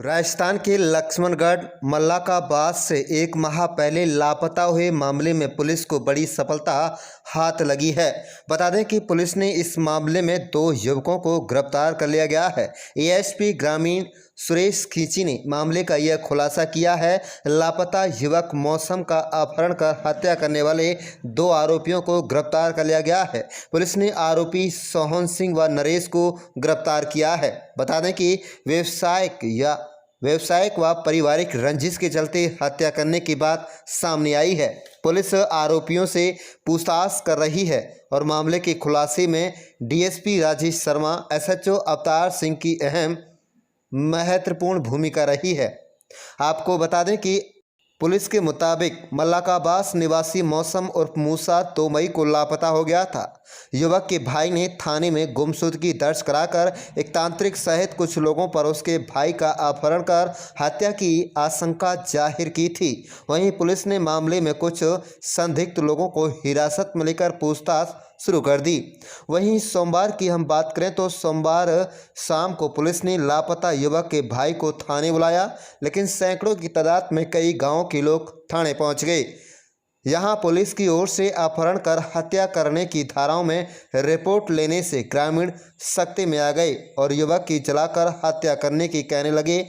राजस्थान के लक्ष्मणगढ़ मल्लाकाबाद से एक माह पहले लापता हुए मामले में पुलिस को बड़ी सफलता हाथ लगी है। बता दें कि पुलिस ने इस मामले में 2 युवकों को गिरफ्तार कर लिया गया है। एएसपी ग्रामीण सुरेश खींची ने मामले का यह खुलासा किया है। लापता युवक मौसम का अपहरण कर हत्या करने वाले 2 आरोपियों को गिरफ्तार कर लिया गया है। पुलिस ने आरोपी सोहन सिंह व नरेश को गिरफ्तार किया है। बता दें कि व्यावसायिक व पारिवारिक रंजिश के चलते हत्या करने की बात सामने आई है। पुलिस आरोपियों से पूछताछ कर रही है और मामले के खुलासे में डीएसपी राजेश शर्मा, एसएचओ अवतार सिंह की अहम महत्वपूर्ण भूमिका रही है। आपको बता दें कि पुलिस के मुताबिक मल्लाकाबाद निवासी मौसम उर्फ मूसा 2 मई को लापता हो गया था। युवक के भाई ने थाने में गुमशुदगी दर्ज कराकर एक तांत्रिक सहित कुछ लोगों पर उसके भाई का अपहरण कर हत्या की आशंका जाहिर की थी। वहीं पुलिस ने मामले में कुछ संदिग्ध लोगों को हिरासत में लेकर पूछताछ शुरू कर दी। वहीं सोमवार की हम बात करें तो सोमवार शाम को पुलिस ने लापता युवक के भाई को थाने बुलाया, लेकिन सैकड़ों की तादाद में कई गांवों के लोग थाने पहुंच गए। यहां पुलिस की ओर से अपहरण कर हत्या करने की धाराओं में रिपोर्ट लेने से ग्रामीण सख्ती में आ गए और युवक की जलाकर हत्या करने की कहने लगे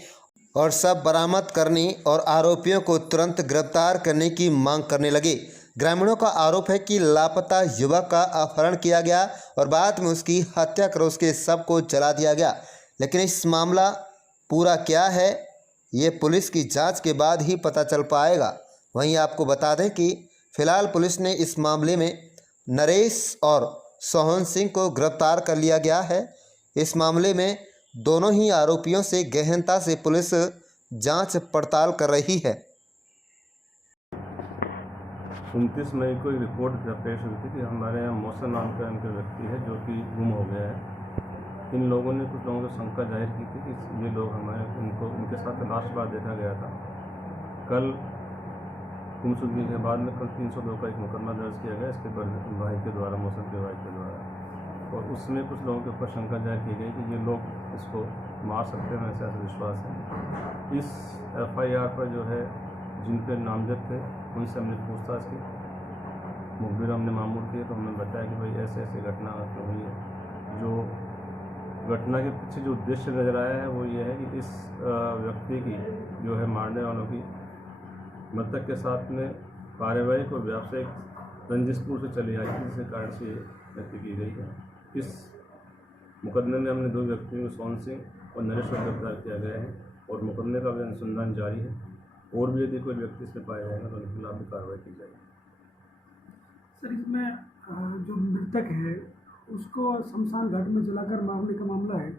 और सब बरामद करने और आरोपियों को तुरंत गिरफ्तार करने की मांग करने लगे। ग्रामीणों का आरोप है कि लापता युवक का अपहरण किया गया और बाद में उसकी हत्या कर उसके शव को जला दिया गया, लेकिन इस मामला पूरा क्या है ये पुलिस की जांच के बाद ही पता चल पाएगा। वहीं आपको बता दें कि फिलहाल पुलिस ने इस मामले में नरेश और सोहन सिंह को गिरफ्तार कर लिया गया है। इस मामले में दोनों ही आरोपियों से गहनता से पुलिस जांच पड़ताल कर रही है। 29 मई को एक रिपोर्ट पेश हुई थी कि हमारे यहाँ मौसम नाम का इनका व्यक्ति है जो कि गुम हो गया है। इन लोगों ने कुछ लोगों को शंका जाहिर की थी कि ये लोग इनके साथ लास्ट बार देखा गया था। कल गुमशुदगी के बाद में कल 302 का एक मुकदमा दर्ज किया गया इसके भाई के द्वारा, मौसम के भाई के द्वारा, और उसमें कुछ लोगों के ऊपर शंका जाहिर की गई कि ये लोग इसको मार सकते हैं, ऐसा विश्वास है। इस FIR पर जो है जिन पे नामजद थे उनसे हमने पूछताछ की, मुखबिर हमने मामूल किए तो हमने बताया कि भाई ऐसे ऐसे घटना हुई है। जो घटना के पीछे जो उद्देश्य नज़र आया है वो ये है कि इस व्यक्ति की जो है मारने वालों की मृतक के साथ में पारिवारिक और व्यावसायिक रंजिशपुर से चली आई थी, जिसके कारण से हत्या की गई है। इस मुकदमे में हमने 2 व्यक्तियों को सोहन सिंह और नरेश को गिरफ्तार किया गया है और मुकदमे का भी अनुसंधान जारी है और भी यदि कोई व्यक्ति इसमें पाया जाएगा तो उनके खिलाफ भी कार्रवाई की जाएगी। सर, इसमें जो मृतक है उसको शमशान घाट में जलाकर मारने का मामला है,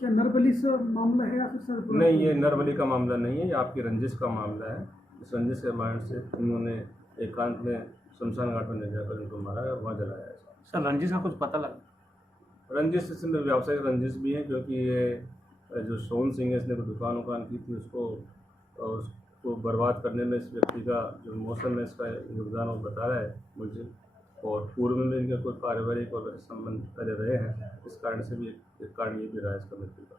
क्या नरबली से मामला है या फिर सर? नहीं, ये नरबली का मामला नहीं है, ये आपकी रंजिश का मामला है। इस रंजिश के कारण से उन्होंने एकांत में शमशान घाट में ले जाकर उनको मारा है, वहाँ जलाया है। सर, रंजिश का कुछ पता लगा? रंजिश इसमें व्यावसायिक रंजिश भी है, क्योंकि ये जो सोहन सिंह है इसने दुकान की थी, उसको बर्बाद करने में इस व्यक्ति का जो मौसम है इसका योगदान वो बता रहा है मुझे, और पूर्व में इनके कोई पारिवारिक और संबंध पहले रहे हैं, इस कारण से भी एक कारण ये भी रहा है इसका मृत्यु का।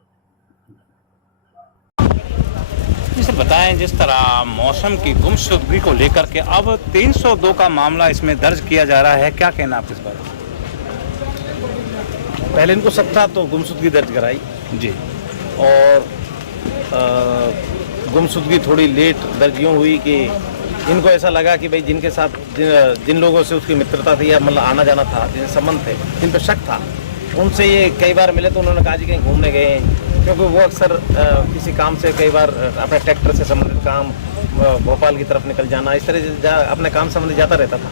जी सर, बताएं जिस तरह मौसम की गुमशुदगी को लेकर के अब 302 का मामला इसमें दर्ज किया जा रहा है, क्या कहना आप इस बारे में? पहले इनको शक था तो गुमशुदगी दर्ज कराई जी, और गुमशुदगी थोड़ी लेट दर्ज यूँ हुई कि इनको ऐसा लगा कि भाई जिनके साथ जिन लोगों से उसकी मित्रता थी या मतलब आना जाना था, जिनसे संबंध थे, जिन पर शक था, उनसे ये कई बार मिले तो उन्होंने कहा जी कहीं घूमने गए, क्योंकि वो अक्सर किसी काम से कई बार अपने ट्रैक्टर से संबंधित काम, भोपाल की तरफ निकल जाना, इस तरह से अपने काम संबंधित जाता रहता था।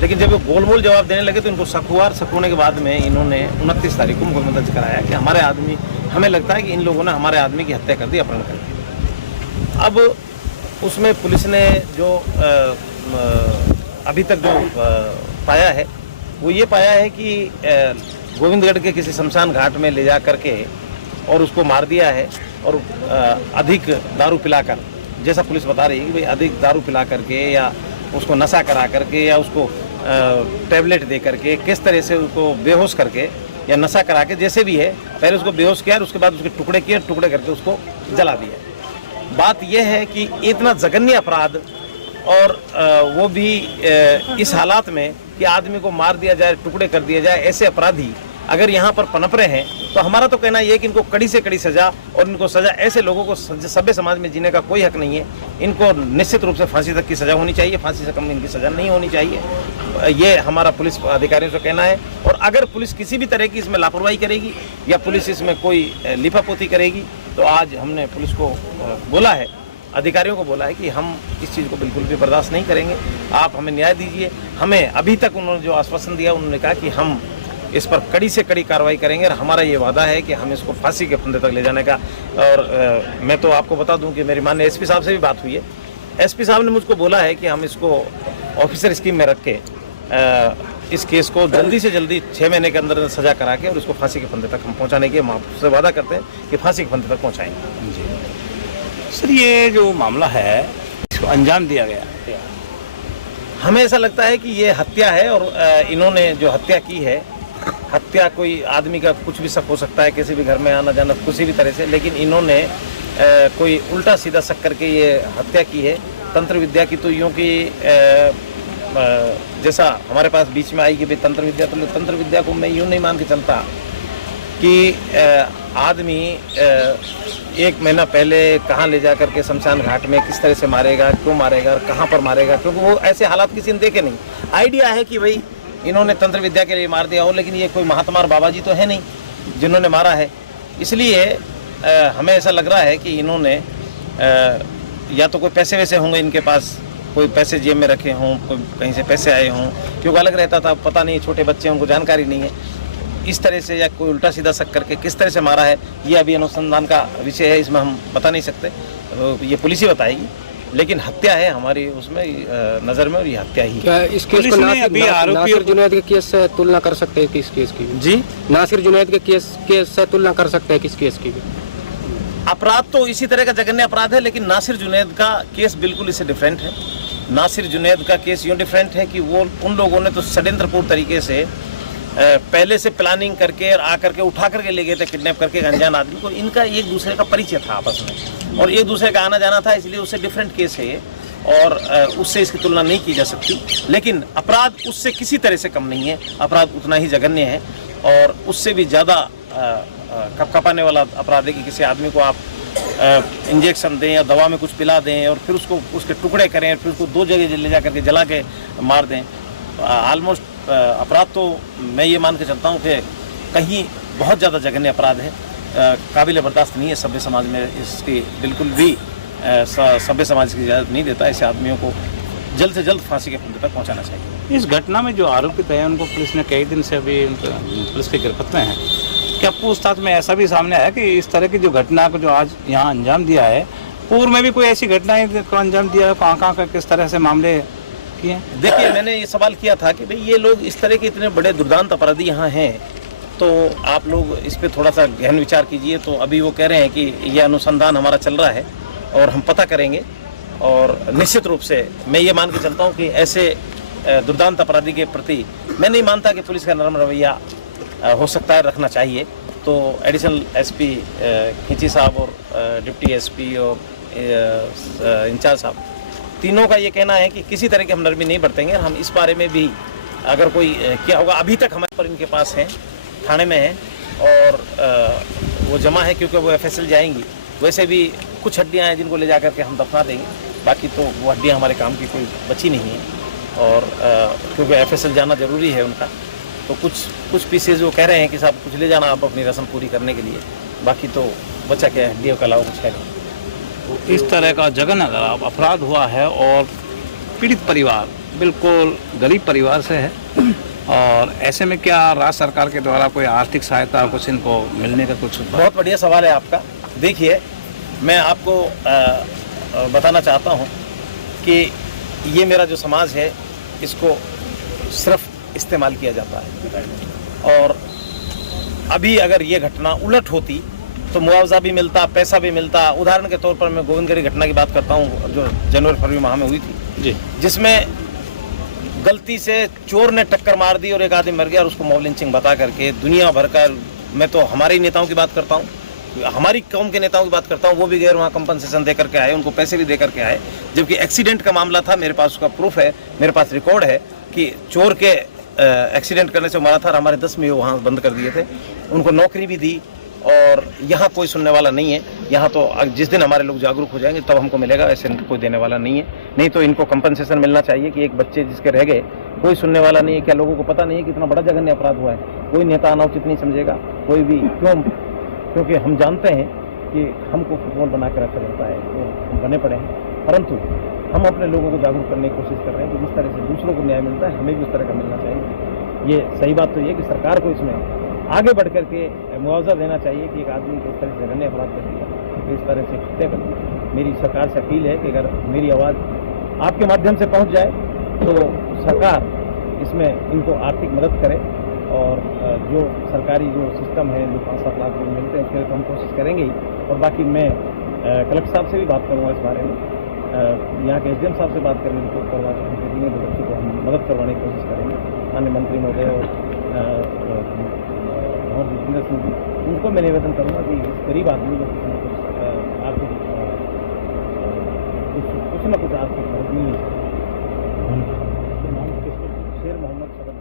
लेकिन जब वो गोल जवाब देने लगे तो इनको शक हुआ, और शक होने के बाद में इन्होंने 29 तारीख को मुकदमा दर्ज कराया कि हमारे आदमी, हमें लगता है कि इन लोगों ने हमारे आदमी की हत्या कर दी, अपहरण कर दी। अब उसमें पुलिस ने जो अभी तक जो पाया है वो ये पाया है कि गोविंदगढ़ के किसी शमशान घाट में ले जा करके और उसको मार दिया है, और अधिक दारू पिलाकर, जैसा पुलिस बता रही है कि भाई अधिक दारू पिला करके या उसको नशा करा करके या उसको टैबलेट दे करके, किस तरह से उसको बेहोश करके या नशा करा के, जैसे भी है, पहले उसको बेहोश किया और उसके बाद उसके टुकड़े किए, टुकड़े करके उसको जला दिया। बात यह है कि इतना जघन्य अपराध और वो भी इस हालात में कि आदमी को मार दिया जाए, टुकड़े कर दिया जाए, ऐसे अपराधी अगर यहाँ पर पनप रहे हैं तो हमारा तो कहना ये है कि इनको कड़ी से कड़ी सजा, और इनको सजा, ऐसे लोगों को सभ्य समाज में जीने का कोई हक नहीं है। इनको निश्चित रूप से फांसी तक की सजा होनी चाहिए, फांसी से कम इनकी सजा नहीं होनी चाहिए। ये हमारा पुलिस अधिकारियों से कहना है। और अगर पुलिस किसी भी तरह की इसमें लापरवाही करेगी या पुलिस इसमें कोई लिपापोती करेगी तो आज हमने पुलिस को बोला है, अधिकारियों को बोला है कि हम इस चीज़ को बिल्कुल भी बर्दाश्त नहीं करेंगे, आप हमें न्याय दीजिए। हमें अभी तक उन्होंने जो आश्वासन दिया, उन्होंने कहा कि हम इस पर कड़ी से कड़ी कार्रवाई करेंगे और हमारा ये वादा है कि हम इसको फांसी के फंदे तक ले जाने का। और मैं तो आपको बता दूं कि मेरी माननीय एसपी साहब से भी बात हुई है। एसपी साहब ने मुझको बोला है कि हम इसको ऑफिसर स्कीम में रख के इस केस को जल्दी से जल्दी 6 महीने के अंदर सजा करा के और उसको फांसी के फंदे तक हम पहुँचाने के आपसे वादा करते हैं कि फांसी के फंदे तक पहुँचाएंगे। सर, ये जो मामला है इसको अंजाम दिया गया, हमें ऐसा लगता है कि ये हत्या है और इन्होंने जो हत्या की है, हत्या कोई आदमी का कुछ भी शक हो सकता है, किसी भी घर में आना जाना किसी भी तरह से, लेकिन इन्होंने कोई उल्टा सीधा शक करके ये हत्या की है। तंत्र विद्या की तो यूँ कि जैसा हमारे पास बीच में आई कि भाई तंत्र विद्या, तो तंत्र विद्या को मैं यूँ नहीं मान के चलता कि आदमी 1 महीना पहले कहाँ ले जा करके शमशान घाट में किस तरह से मारेगा, क्यों मारेगा और कहाँ पर मारेगा, क्योंकि वो ऐसे हालात किसी ने देखे नहीं। आइडिया है कि भाई इन्होंने तंत्र विद्या के लिए मार दिया हो, लेकिन ये कोई महात्मा और बाबा जी तो है नहीं जिन्होंने मारा है। इसलिए हमें ऐसा लग रहा है कि इन्होंने या तो कोई पैसे वैसे होंगे इनके पास, कोई पैसे जेब में रखे हों, कोई कहीं से पैसे आए हों, क्योंकि अलग रहता था, पता नहीं, छोटे बच्चे उनको जानकारी नहीं है, इस तरह से या कोई उल्टा सीधा शक करके किस तरह से मारा है ये अभी अनुसंधान का विषय है, इसमें हम बता नहीं सकते, ये पुलिस ही बताएगी। लेकिन हत्या है हमारी उसमें नज़र में, और ये हत्या ही। क्या इस केस को नासिर जुनैद के केस से तुलना कर सकते हैं किस केस की? जी, नासिर जुनैद के केस से तुलना कर सकते हैं किस केस की? अपराध तो इसी तरह का जघन्य अपराध है, लेकिन नासिर जुनैद का केस बिल्कुल इससे डिफरेंट है। नासिर जुनैद का केस यूँ डिफरेंट है कि वो उन लोगों ने तो षड्यंत्रपूर्ण तरीके से पहले से प्लानिंग करके और आकर के उठा करके ले गए थे, किडनैप करके अनजान आदमी को। इनका एक दूसरे का परिचय था आपस में और एक दूसरे का आना जाना था, इसलिए उससे डिफरेंट केस है और उससे इसकी तुलना नहीं की जा सकती। लेकिन अपराध उससे किसी तरह से कम नहीं है, अपराध उतना ही जघन्य है और उससे भी ज़्यादा कपकपाने वाला अपराध है कि किसी आदमी को आप इंजेक्शन दें या दवा में कुछ पिला दें और फिर उसको उसके टुकड़े करें, फिर उसको 2 जगह ले जा करके जला के मार दें। ऑलमोस्ट अपराध तो मैं ये मान के चलता हूँ कि कहीं बहुत ज़्यादा जघन्य अपराध है, काबिल बर्दाश्त नहीं है सभ्य समाज में। इसकी बिल्कुल भी सभ्य समाज की इजाज़त नहीं देता। ऐसे आदमियों को जल्द से जल्द फांसी के फंदे तक पहुँचाना चाहिए। इस घटना में जो आरोपित है उनको पुलिस ने कई दिन से अभी पुलिस के गिरफ्त में है। क्या पूछताछ में ऐसा भी सामने आया कि इस तरह की जो घटना को जो आज यहाँ अंजाम दिया है, पूर्व में भी कोई ऐसी घटनाएं को अंजाम दिया है? कहाँ का किस तरह से मामले किए? देखिए, मैंने ये सवाल किया था कि भाई ये लोग इस तरह के इतने बड़े दुर्दांत अपराधी यहाँ हैं, तो आप लोग इस पर थोड़ा सा गहन विचार कीजिए। तो अभी वो कह रहे हैं कि ये अनुसंधान हमारा चल रहा है और हम पता करेंगे। और निश्चित रूप से मैं ये मान के चलता हूँ कि ऐसे दुर्दांत अपराधी के प्रति मैं नहीं मानता कि पुलिस का नरम रवैया हो सकता है, रखना चाहिए। तो एडिशनल एसपी खींची साहब और डिप्टी एसपी और इंचार्ज साहब, तीनों का ये कहना है कि किसी तरह की हम नरमी नहीं बरतेंगे। हम इस बारे में भी अगर कोई क्या होगा, अभी तक हमारे पर इनके पास हैं, थाने में हैं और वो जमा है क्योंकि वो FSL जाएंगी। वैसे भी कुछ हड्डियाँ हैं जिनको ले जा करके हम दफना देंगे, बाकी तो वो हड्डियाँ हमारे काम की कोई बची नहीं है। और क्योंकि FSL जाना ज़रूरी है उनका, तो कुछ पीसेज वो कह रहे हैं कि साहब कुछ ले जाना आप अपनी रस्म पूरी करने के लिए, बाकी तो बचा क्या है, हड्डियों के अलावा कुछ है नहीं। इस तरह का जघन्य अपराध हुआ है और पीड़ित परिवार बिल्कुल गरीब परिवार से है, और ऐसे में क्या राज्य सरकार के द्वारा कोई आर्थिक सहायता कुछ इनको मिलने का कुछ? बहुत बढ़िया सवाल है आपका। देखिए, मैं आपको बताना चाहता हूँ कि ये मेरा जो समाज है इसको सिर्फ इस्तेमाल किया जाता है, और अभी अगर ये घटना उलट होती तो मुआवजा भी मिलता, पैसा भी मिलता। उदाहरण के तौर पर मैं गोविंदगढ़ी घटना की बात करता हूँ जो जनवरी-फरवरी माह में हुई थी जी, जिसमें गलती से चोर ने टक्कर मार दी और एक आदमी मर गया और उसको मॉब लिंचिंग बता करके दुनिया भर का, मैं तो हमारे ही नेताओं की बात करता हूँ, हमारी कौम के नेताओं की बात करता हूँ, वो भी गए वहाँ कंपनसेशन दे करके आए, उनको पैसे भी दे करके आए, जबकि एक्सीडेंट का मामला था। मेरे पास उसका प्रूफ है, मेरे पास रिकॉर्ड है कि चोर के एक्सीडेंट करने से मारा था और हमारे 10 में वहाँ बंद कर दिए थे, उनको नौकरी भी दी। और यहाँ कोई सुनने वाला नहीं है। यहाँ तो जिस दिन हमारे लोग जागरूक हो जाएंगे तब हमको मिलेगा, ऐसे कोई देने वाला नहीं है। नहीं तो इनको कंपनसेशन मिलना चाहिए कि एक बच्चे जिसके रह गए, कोई सुनने वाला नहीं है। क्या लोगों को पता नहीं है कि इतना बड़ा जघन्य अपराध हुआ है? कोई नेता अनाउचित नहीं समझेगा, कोई भी। क्यों? क्योंकि हम जानते हैं कि हमको फुटबॉल बना कर रखा जाता है, तो हम बने पड़े हैं, परंतु हम अपने लोगों को जागरूक करने की कोशिश कर रहे हैं कि जिस तरह से दूसरों को न्याय मिलता है, हमें भी उस तरह का मिलना चाहिए। ये सही बात तो ये कि सरकार को इसमें आगे बढ़ करके मुआवजा देना चाहिए कि एक आदमी को इस तरह से जघन्य अपराध कर दिया, तो इस तरह से हत्या कर दी। मेरी सरकार से अपील है कि अगर मेरी आवाज़ आपके माध्यम से पहुंच जाए तो सरकार इसमें इनको आर्थिक मदद करे, और जो सरकारी जो सिस्टम है, जो 5-7 लाख रुपये मिलते हैं, उसके लिए तो हम कोशिश करेंगे ही। और बाकी मैं कलेक्टर साहब से भी बात करूँगा इस बारे में, यहाँ के SDM साहब से बात करेंगे, रिपोर्ट करवा के बच्चों को हम मदद करवाने की कोशिश करेंगे। माननीय मंत्री महोदय और जितेंद्र सिंह जी, उनको मैं निवेदन करूँगा कि इस गरीब आदमी को कुछ न कुछ आर्थिक मदद मिलनी चाहिए। शेर मोहम्मद शरद